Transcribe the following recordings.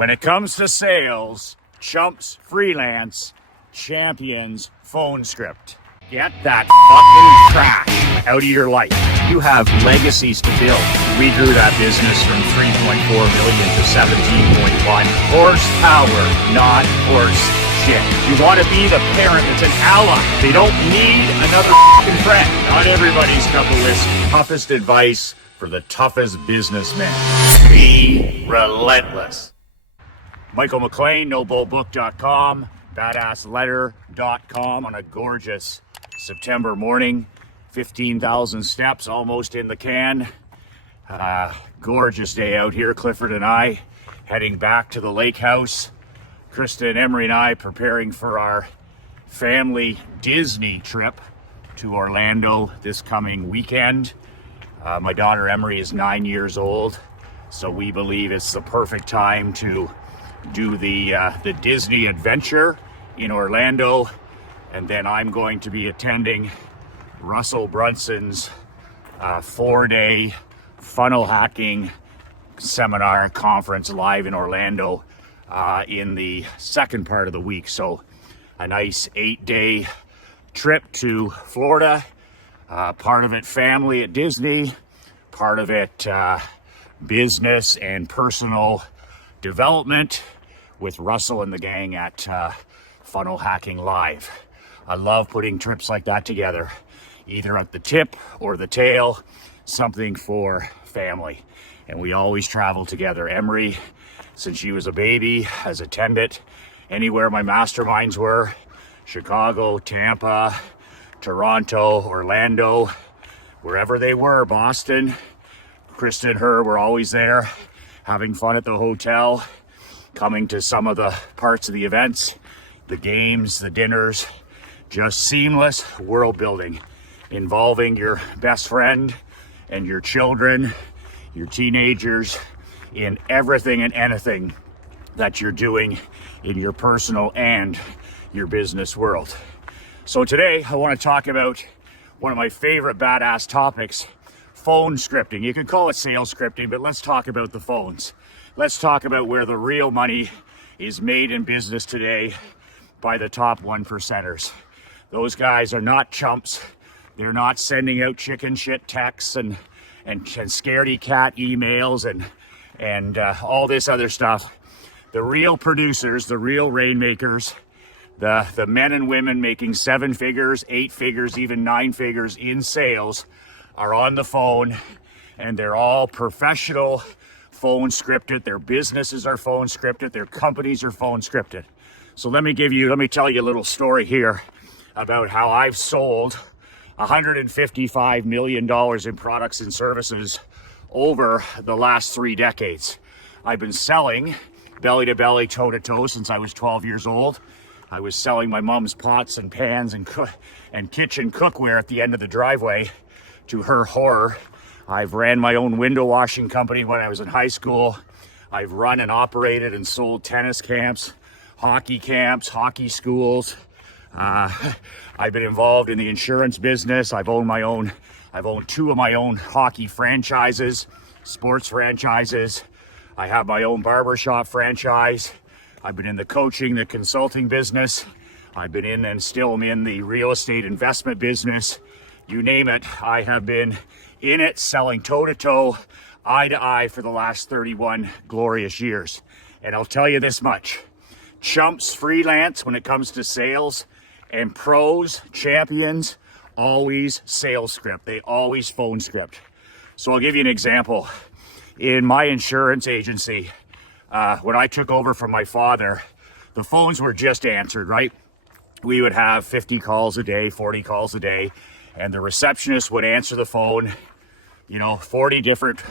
When it comes to sales, Chumps Freelance champions phone script. Get that fucking trash out of your life. You have legacies to build. We grew that business from 3.4 million to 17.1. Horsepower, not horse shit. You want to be the parent that's an ally. They don't need another fucking friend. Not everybody's cup of whiskey. Toughest advice for the toughest businessmen. Be relentless. Michael McLean, NoBullBook.com, BadassLetter.com on a gorgeous September morning. 15,000 steps, almost in the can. Gorgeous day out here, Clifford and I heading back to the lake house. Krista and Emery and I preparing for our family Disney trip to Orlando this coming weekend. My daughter Emery is 9 years old, so we believe it's the perfect time to do the Disney adventure in Orlando, and then I'm going to be attending Russell Brunson's 4-day funnel hacking seminar conference live in Orlando in the second part of the week. So a nice 8-day trip to Florida, part of it family at Disney, part of it business and personal development with Russell and the gang at Funnel Hacking Live. I love putting trips like that together, either at the tip or the tail, something for family. And we always travel together. Emery, since she was a baby, has attended anywhere my masterminds were: Chicago, Tampa, Toronto, Orlando, wherever they were, Boston. Krista and her were always there, having fun at the hotel, coming to some of the parts of the events, the games, the dinners, just seamless world building, involving your best friend and your children, your teenagers, in everything and anything that you're doing in your personal and your business world. So today I want to talk about one of my favorite badass topics: phone scripting. You could call it sales scripting, but let's talk about the phones. Let's talk about where the real money is made in business today by the top 1%ers. Those guys are not chumps. They're not sending out chicken shit texts and scaredy cat emails and all this other stuff. The real producers, the real rainmakers, the men and women making 7 figures, 8 figures, even 9 figures in sales are on the phone, and they're all professional phone scripted. Their businesses are phone scripted. Their companies are phone scripted. So let me tell you a little story here about how I've sold $155 million in products and services over the last 3 decades. I've been selling belly to belly, toe to toe since I was 12 years old. I was selling my mom's pots and pans and kitchen cookware at the end of the driveway. To her horror, I've ran my own window washing company when I was in high school. I've run and operated and sold tennis camps, hockey schools. I've been involved in the insurance business. I've owned 2 of my own hockey franchises, sports franchises. I have my own barbershop franchise. I've been in the coaching, the consulting business. I've been in and still am in the real estate investment business. You name it, I have been in it, selling toe to toe, eye to eye for the last 31 glorious years. And I'll tell you this much: Chumps Freelance, when it comes to sales, and pros, champions, always sales script. They always phone script. So I'll give you an example. In my insurance agency, when I took over from my father, the phones were just answered, right? We would have 50 calls a day, 40 calls a day, and the receptionist would answer the phone, 40 different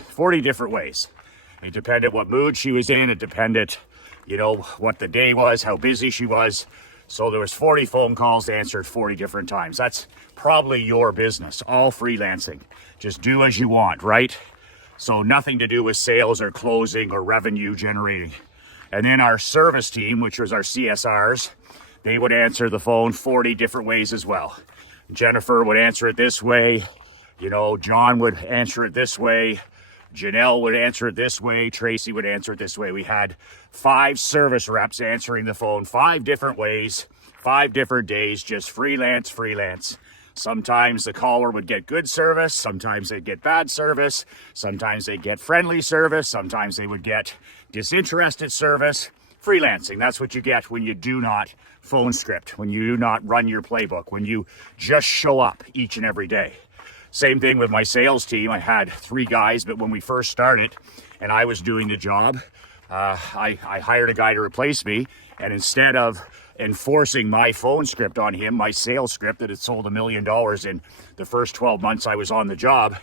ways. It depended what mood she was in. It depended, what the day was, how busy she was. So there was 40 phone calls answered 40 different times. That's probably your business, all freelancing. Just do as you want, right? So nothing to do with sales or closing or revenue generating. And then our service team, which was our CSRs, they would answer the phone 40 different ways as well. Jennifer would answer it this way. John would answer it this way. Janelle would answer it this way. Tracy would answer it this way. We had 5 service reps answering the phone 5 different ways, 5 different days, just freelance. Sometimes the caller would get good service, sometimes they'd get bad service, sometimes they'd get friendly service, sometimes they would get disinterested service. Freelancing, that's what you get when you do not phone script, when you do not run your playbook, when you just show up each and every day. Same thing with my sales team. I had 3 guys, but when we first started and I was doing the job, I hired a guy to replace me, and instead of enforcing my phone script on him, my sales script that had sold $1 million in the first 12 months I was on the job,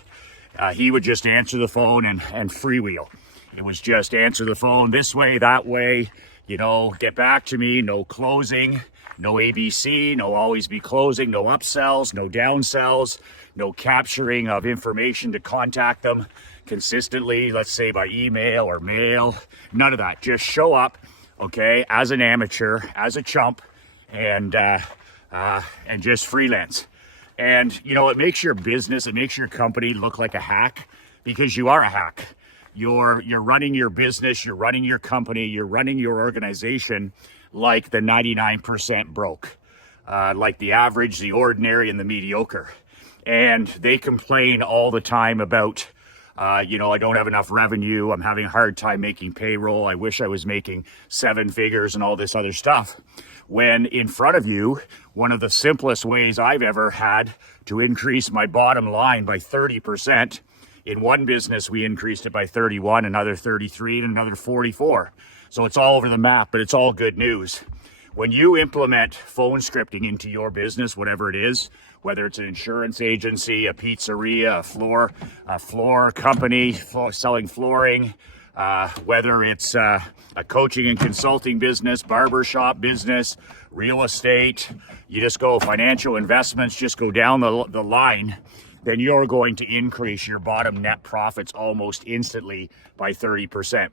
he would just answer the phone and freewheel. It was just answer the phone this way, that way, get back to me, no closing, no ABC, no always be closing, no upsells, no downsells, no capturing of information to contact them consistently, let's say by email or mail, none of that. Just show up, okay, as an amateur, as a chump, and just freelance. And, it makes your business, it makes your company look like a hack, because you are a hack. You're running your business, you're running your company, you're running your organization like the 99% broke, like the average, the ordinary, and the mediocre. And they complain all the time about, I don't have enough revenue, I'm having a hard time making payroll, I wish I was making 7 figures and all this other stuff. When in front of you, one of the simplest ways I've ever had to increase my bottom line by 30%, in one business, we increased it by 31, another 33, and another 44. So it's all over the map, but it's all good news. When you implement phone scripting into your business, whatever it is, whether it's an insurance agency, a pizzeria, a floor company selling flooring, whether it's a coaching and consulting business, barbershop business, real estate, you just go financial investments, just go down the line, then you're going to increase your bottom net profits almost instantly by 30%.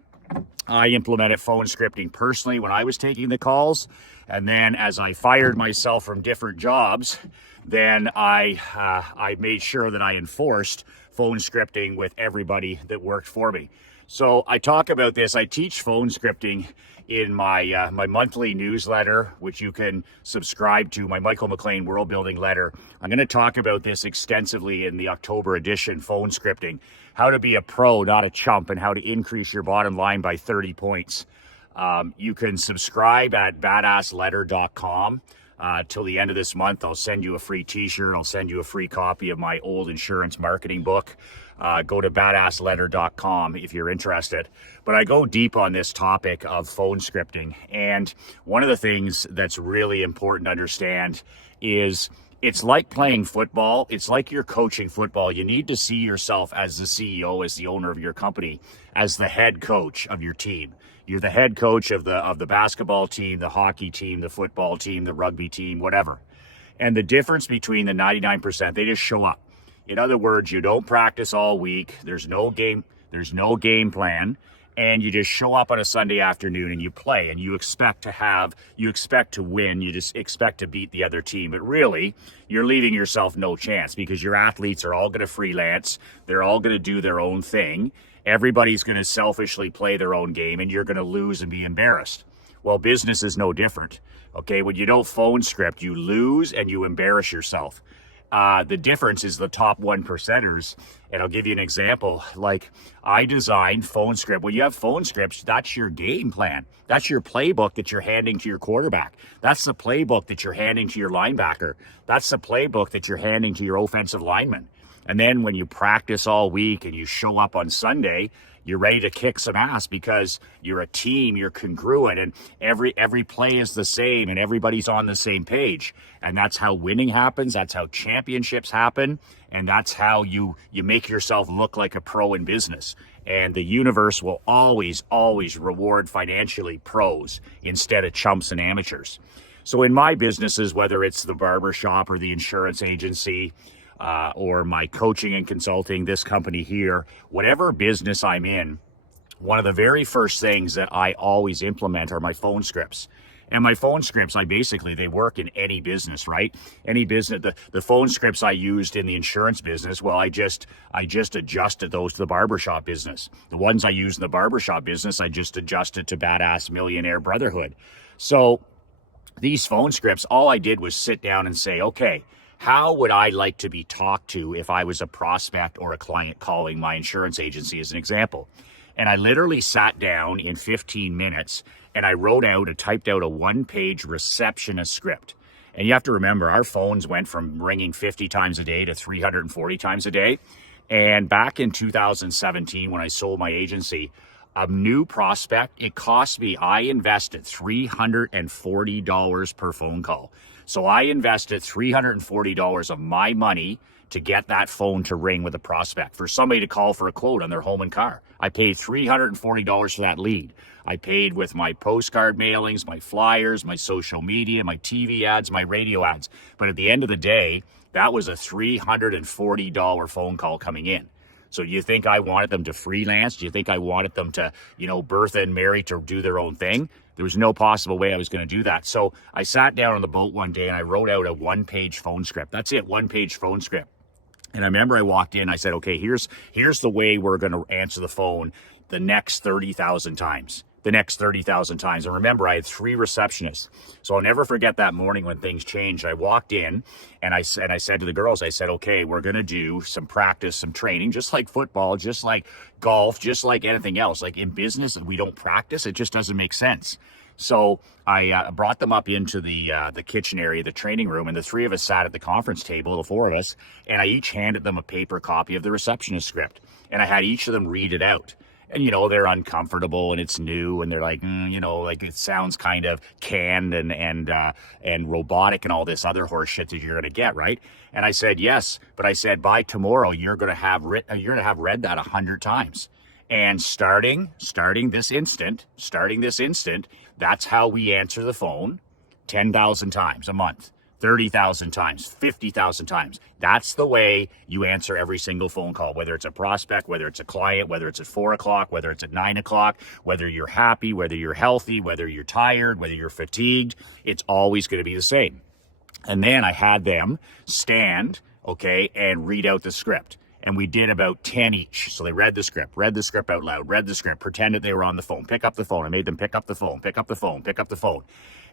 I implemented phone scripting personally when I was taking the calls, and then as I fired myself from different jobs, then I made sure that I enforced phone scripting with everybody that worked for me. So I talk about this. I teach phone scripting in my my monthly newsletter, which you can subscribe to, my Michael McLean World Building letter. I'm going to talk about this extensively in the October edition, phone scripting, how to be a pro, not a chump, and how to increase your bottom line by 30 points. You can subscribe at badassletter.com. Till the end of this month. I'll send you a free t-shirt. I'll send you a free copy of my old insurance marketing book. Go to badassletter.com if you're interested. But I go deep on this topic of phone scripting. And one of the things that's really important to understand is it's like playing football. It's like you're coaching football. You need to see yourself as the CEO, as the owner of your company, as the head coach of your team. You're the head coach of the basketball team, the hockey team, the football team, the rugby team, whatever. And the difference between the 99%, they just show up. In other words, you don't practice all week. There's no game plan, and you just show up on a Sunday afternoon and you play, and you expect to win. You just expect to beat the other team. But really, you're leaving yourself no chance, because your athletes are all going to freelance. They're all going to do their own thing. Everybody's going to selfishly play their own game, and you're going to lose and be embarrassed. Well, business is no different. Okay, when you don't phone script, you lose and you embarrass yourself. The difference is the top 1%ers. And I'll give you an example. Like, I designed phone script. When you have phone scripts, that's your game plan. That's your playbook that you're handing to your quarterback. That's the playbook that you're handing to your linebacker. That's the playbook that you're handing to your offensive lineman. And then when you practice all week and you show up on Sunday, you're ready to kick some ass, because you're a team, you're congruent, and every play is the same, and everybody's on the same page. And that's how winning happens. That's how championships happen. And that's how you make yourself look like a pro in business. And the universe will always, always reward financially pros instead of chumps and amateurs. So in my businesses, whether it's the barber shop or the insurance agency, or my coaching and consulting, this company here, whatever business I'm in, one of the very first things that I always implement are my phone scripts. And my phone scripts, they work in any business, right? Any business, the phone scripts I used in the insurance business, well, I just adjusted those to the barbershop business. The ones I used in the barbershop business, I just adjusted to Badass Millionaire Brotherhood. So these phone scripts, all I did was sit down and say, okay, how would I like to be talked to if I was a prospect or a client calling my insurance agency, as an example? And I literally sat down in 15 minutes and I typed out a one-page receptionist script. And you have to remember, our phones went from ringing 50 times a day to 340 times a day. And back in 2017, when I sold my agency, a new prospect, I invested $340 per phone call. So I invested $340 of my money to get that phone to ring with a prospect, for somebody to call for a quote on their home and car. I paid $340 for that lead. I paid with my postcard mailings, my flyers, my social media, my TV ads, my radio ads. But at the end of the day, that was a $340 phone call coming in. So do you think I wanted them to freelance? Do you think I wanted them to, Bertha and Mary to do their own thing? There was no possible way I was going to do that. So I sat down on the boat one day and I wrote out a one-page phone script. That's it, one-page phone script. And I remember I walked in, I said, okay, here's the way we're going to answer the phone the next 30,000 times. And remember, I had 3 receptionists. So I'll never forget that morning when things changed. I walked in and I said to the girls, I said, okay, we're going to do some practice, some training, just like football, just like golf, just like anything else. Like in business, we don't practice. It just doesn't make sense. So I brought them up into the kitchen area, the training room, and the 3 of us sat at the conference table, the 4 of us, and I each handed them a paper copy of the receptionist script. And I had each of them read it out. And, they're uncomfortable and it's new and they're like, like it sounds kind of canned and robotic and all this other horse shit that you're going to get, right? And I said, yes, but I said, by tomorrow, you're going to have read that 100 times. And starting this instant, that's how we answer the phone 10,000 times a month, 30,000 times, 50,000 times. That's the way you answer every single phone call, whether it's a prospect, whether it's a client, whether it's at 4 o'clock, whether it's at 9 o'clock, whether you're happy, whether you're healthy, whether you're tired, whether you're fatigued, it's always going to be the same. And then I had them stand, okay, and read out the script. And we did about 10 each. So they read the script out loud, read the script, pretended they were on the phone, pick up the phone. I made them pick up the phone.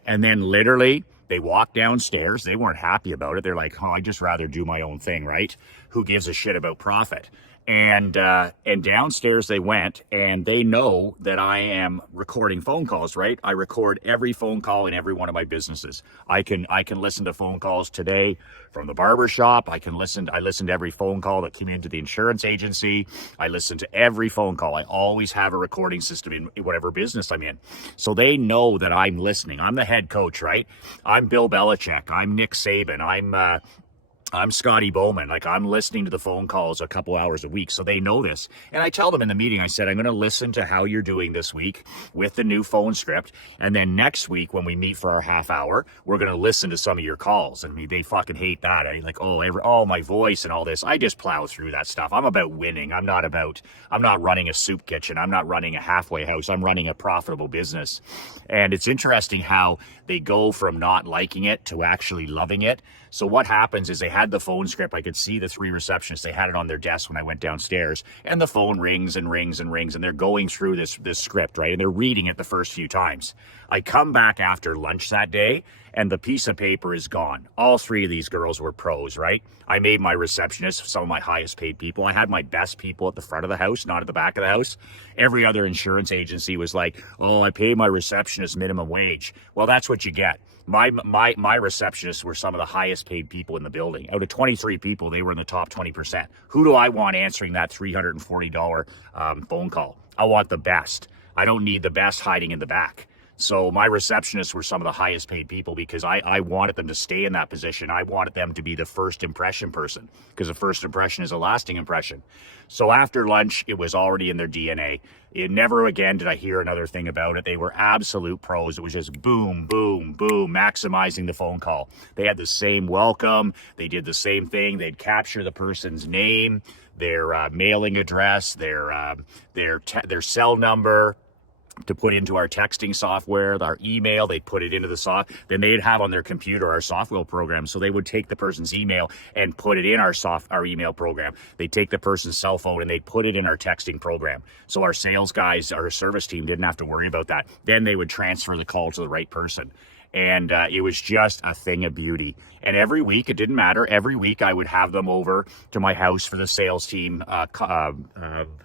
And then literally they walked downstairs. They weren't happy about it. They're like, I'd just rather do my own thing, right? Who gives a shit about profit? And downstairs they went, and they know that I am recording phone calls, right? I record every phone call in every one of my businesses. I can listen to phone calls today from the barber shop. I listened to every phone call that came into the insurance agency. I listen to every phone call. I always have a recording system in whatever business I'm in. So they know that I'm listening. I'm the head coach, right? I'm Bill Belichick. I'm Nick Saban. I'm Scotty Bowman. Like, I'm listening to the phone calls a couple hours a week. So they know this. And I tell them in the meeting, I said, I'm going to listen to how you're doing this week with the new phone script. And then next week, when we meet for our half hour, we're going to listen to some of your calls. And they fucking hate that. Like, my voice and all this. I just plow through that stuff. I'm about winning. I'm not running a soup kitchen. I'm not running a halfway house. I'm running a profitable business. And it's interesting how they go from not liking it to actually loving it. So what happens is they had the phone script. I could see the 3 receptionists. They had it on their desk when I went downstairs, and the phone rings and rings and rings, and they're going through this script, right? And they're reading it the first few times. I come back after lunch that day, and the piece of paper is gone. All 3 of these girls were pros, right? I made my receptionists some of my highest paid people. I had my best people at the front of the house, not at the back of the house. Every other insurance agency was like, I pay my receptionist minimum wage. Well, that's what you get. My receptionists were some of the highest paid people in the building. Out of 23 people, they were in the top 20%. Who do I want answering that $340 phone call? I want the best. I don't need the best hiding in the back. So my receptionists were some of the highest paid people because I wanted them to stay in that position. I wanted them to be the first impression person, because a first impression is a lasting impression. So after lunch, it was already in their DNA. Never again did I hear another thing about it. They were absolute pros. It was just boom, boom, boom, maximizing the phone call. They had the same welcome. They did the same thing. They'd capture the person's name, their mailing address, their cell number, to put into our texting software, our email, they'd put it into the then they'd have on their computer our software program. So they would take the person's email and put it in our email program. They'd take the person's cell phone and they'd put it in our texting program. So our sales guys, our service team didn't have to worry about that. Then they would transfer the call to the right person. And it was just a thing of beauty. And every week, it didn't matter. Every week, I would have them over to my house for the sales team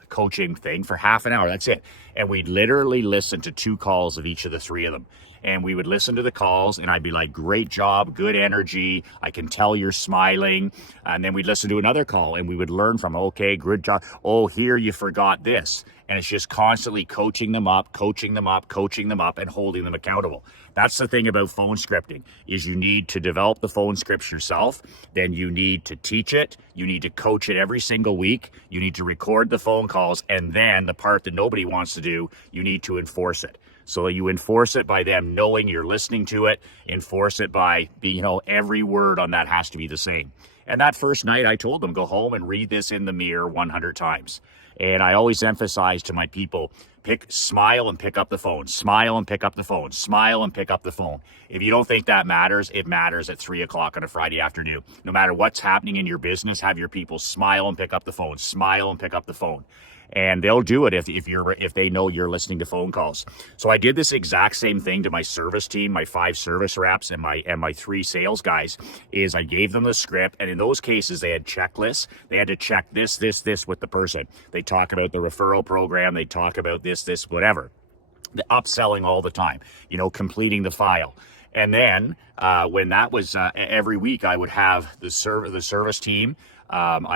coaching thing for half an hour. That's it. And we'd literally listen to 2 calls of each of the 3 of them. And we would listen to the calls and I'd be like, great job, good energy. I can tell you're smiling. And then we'd listen to another call and we would learn from, okay, good job. Oh, here you forgot this. And it's just constantly coaching them up, and holding them accountable. That's the thing about phone scripting, is you need to develop the phone scripts yourself. Then you need to teach it. You need to coach it every single week. You need to record the phone calls. And then the part that nobody wants to do, you need to enforce it. So you enforce it by them knowing you're listening to it. Enforce it by, every word on that has to be the same. And that first night I told them, go home and read this in the mirror 100 times. And I always emphasize to my people, smile and pick up the phone, smile and pick up the phone, smile and pick up the phone. If you don't think that matters, it matters at 3:00 on a Friday afternoon. No matter what's happening in your business, have your people smile and pick up the phone, smile and pick up the phone. And they'll do it if they know you're listening to phone calls. So I did this exact same thing to my service team, my 5 service reps and my 3 sales guys, is I gave them the script. And in those cases, they had checklists. They had to check this with the person. They talk about the referral program. They talk about this, whatever. The upselling all the time, completing the file. And then when that was every week, I would have the service team.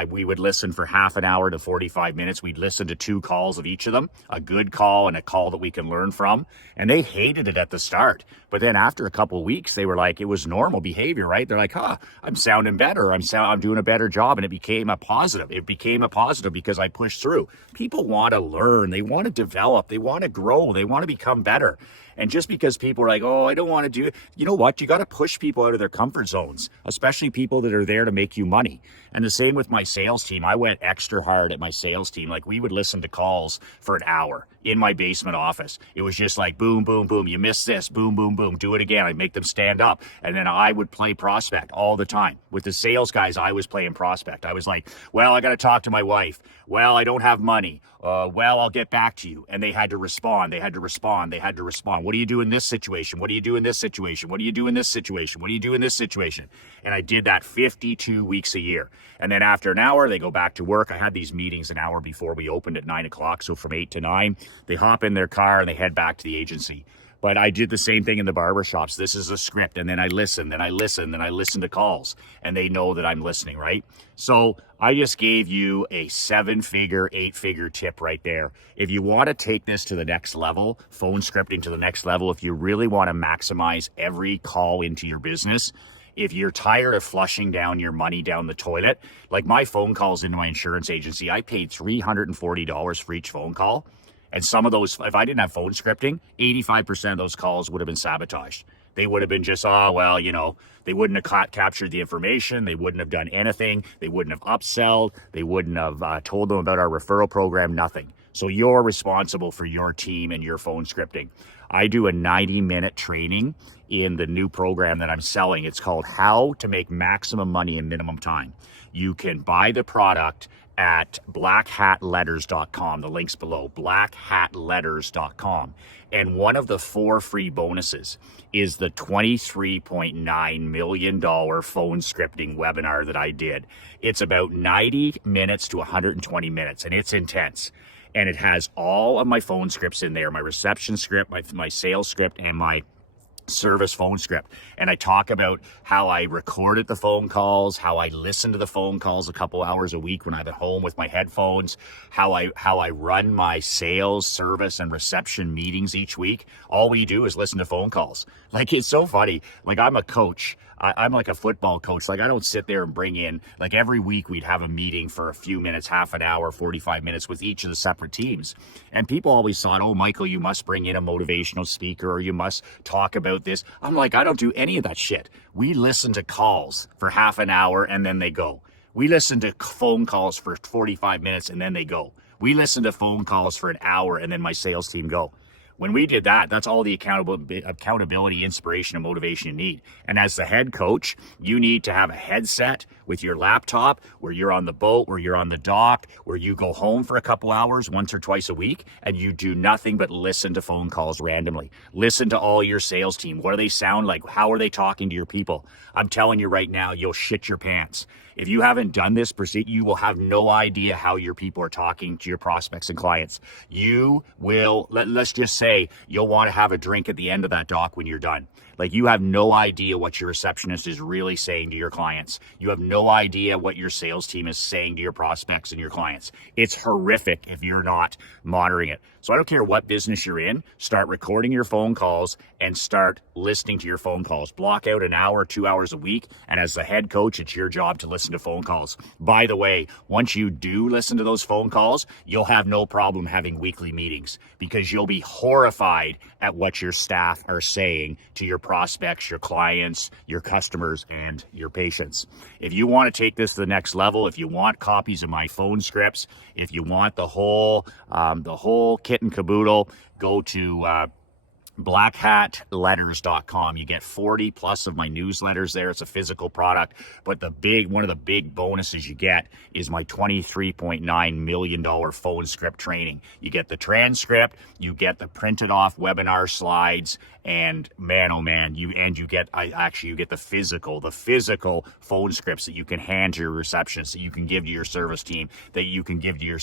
We would listen for half an hour to 45 minutes. We'd listen to 2 calls of each of them, a good call and a call that we can learn from. And they hated it at the start. But then after a couple of weeks, they were like, it was normal behavior, right? They're like, I'm sounding better. I'm doing a better job. And it became a positive. It became a positive because I pushed through. People want to learn. They want to develop. They want to grow. They want to become better. And just because people are like, oh, I don't want to do it, you know what? You got to push people out of their comfort zones, especially people that are there to make you money. And the same with my sales team. I went extra hard at my sales team. Like, we would listen to calls for an hour in my basement office. It was just like, boom, boom, boom. You missed this. Boom, boom, boom. Do it again. I'd make them stand up. And then I would play prospect all the time. With the sales guys, I was playing prospect. I was like, well, I got to talk to my wife. Well, I don't have money. Well, I'll get back to you. And they had to respond. They had to respond. They had to respond. What do you do in this situation? What do you do in this situation? What do you do in this situation? What do you do in this situation? And I did that 52 weeks a year. And then after an hour, they go back to work. I had these meetings an hour before we opened at 9:00. So from 8 to 9, they hop in their car and they head back to the agency. But I did the same thing in the barbershops. This is a script. And then I listen, then I listen to calls. And they know that I'm listening, right? So I just gave you a 7-figure, 8-figure tip right there. If you want to take this to the next level, phone scripting to the next level, if you really want to maximize every call into your business, if you're tired of flushing down your money down the toilet, like my phone calls into my insurance agency, I paid $340 for each phone call. And some of those, if I didn't have phone scripting, 85% of those calls would have been sabotaged. They would have been just, they wouldn't have captured the information. They wouldn't have done anything. They wouldn't have upselled. They wouldn't have told them about our referral program, nothing. So you're responsible for your team and your phone scripting. I do a 90-minute training in the new program that I'm selling. It's called How to Make Maximum Money in Minimum Time. You can buy the product at blackhatletters.com. The link's below, blackhatletters.com. And one of the 4 free bonuses is the $23.9 million phone scripting webinar that I did. It's about 90 minutes to 120 minutes, and it's intense. And it has all of my phone scripts in there, my reception script, my sales script, and my service phone script. And I talk about how I recorded the phone calls, how I listen to the phone calls a couple hours a week when I'm at home with my headphones, how I run my sales, service, and reception meetings each week. All we do is listen to phone calls. Like, it's so funny. Like, I'm a coach. I'm like a football coach. Like, I don't sit there and bring in, like, every week we'd have a meeting for a few minutes, half an hour, 45 minutes with each of the separate teams. And people always thought, oh, Michael, you must bring in a motivational speaker or you must talk about this. I'm like, I don't do any of that shit. We listen to calls for half an hour and then they go. We listen to phone calls for 45 minutes and then they go. We listen to phone calls for an hour and then my sales team go. When we did that, that's all the accountability, inspiration, and motivation you need. And as the head coach, you need to have a headset with your laptop where you're on the boat, where you're on the dock, where you go home for a couple hours once or twice a week, and you do nothing but listen to phone calls randomly. Listen to all your sales team. What do they sound like? How are they talking to your people? I'm telling you right now, you'll shit your pants. If you haven't done this, you will have no idea how your people are talking to your prospects and clients. You will, let's just say, you'll want to have a drink at the end of that dock when you're done. Like, you have no idea what your receptionist is really saying to your clients. You have no idea what your sales team is saying to your prospects and your clients. It's horrific if you're not monitoring it. So I don't care what business you're in, start recording your phone calls and start listening to your phone calls. Block out an hour, 2 hours a week. And as the head coach, it's your job to listen to phone calls. By the way, once you do listen to those phone calls, you'll have no problem having weekly meetings because you'll be horrified at what your staff are saying to your prospects, your clients, your customers, and your patients. If you want to take this to the next level, if you want copies of my phone scripts, if you want the whole kit and caboodle, go to blackhatletters.com. You get 40 plus of my newsletters there. It's a physical product, but one of the big bonuses you get is my $23.9 million phone script training. You get the transcript, you get the printed off webinar slides, and man, oh man, you get the physical phone scripts that you can hand to your receptionist, that you can give to your service team, that you can give to your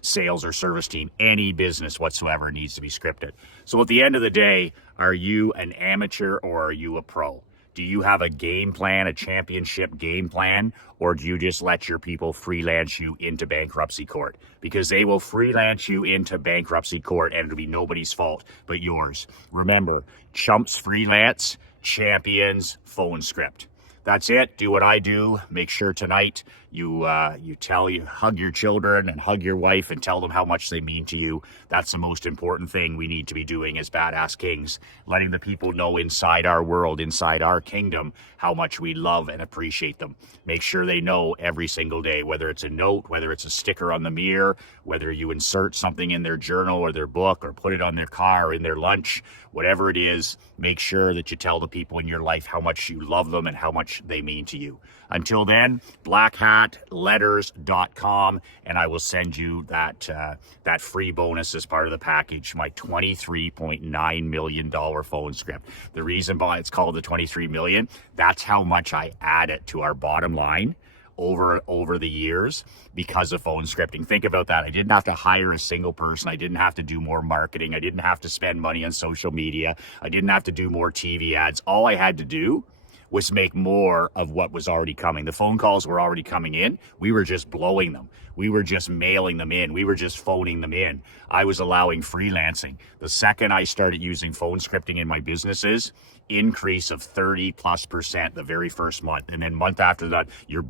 sales or service team. Any business whatsoever needs to be scripted. So at the end of the day, are you an amateur or are you a pro? Do you have a game plan, a championship game plan, or do you just let your people freelance you into bankruptcy court? Because they will freelance you into bankruptcy court and it'll be nobody's fault but yours. Remember, CHUMPS freelance, champions phone script. That's it. Do what I do. Make sure tonight you hug your children and hug your wife and tell them how much they mean to you. That's the most important thing we need to be doing as badass kings, letting the people know inside our world, inside our kingdom, how much we love and appreciate them. Make sure they know every single day, whether it's a note, whether it's a sticker on the mirror, whether you insert something in their journal or their book or put it on their car or in their lunch, whatever it is, make sure that you tell the people in your life how much you love them and how much they mean to you. Until then, blackhatletters.com, and I will send you that free bonus as part of the package, my $23.9 million phone script. The reason why it's called the 23 million, that's how much I added to our bottom line over the years because of phone scripting. Think about that. I didn't have to hire a single person. I didn't have to do more marketing. I didn't have to spend money on social media. I didn't have to do more TV ads. All I had to do was make more of what was already coming. The phone calls were already coming in. We were just blowing them. We were just mailing them in. We were just phoning them in. I was allowing freelancing. The second I started using phone scripting in my businesses, increase of 30+% the very first month. And then month after that, your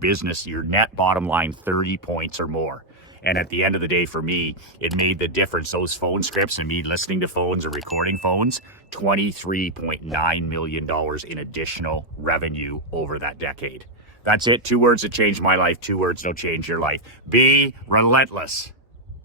net bottom line, 30 points or more. And at the end of the day, for me, it made the difference. Those phone scripts and me listening to phones or recording phones, $23.9 million in additional revenue over that decade. That's it. 2 words that changed my life. 2 words that'll change your life. Be relentless.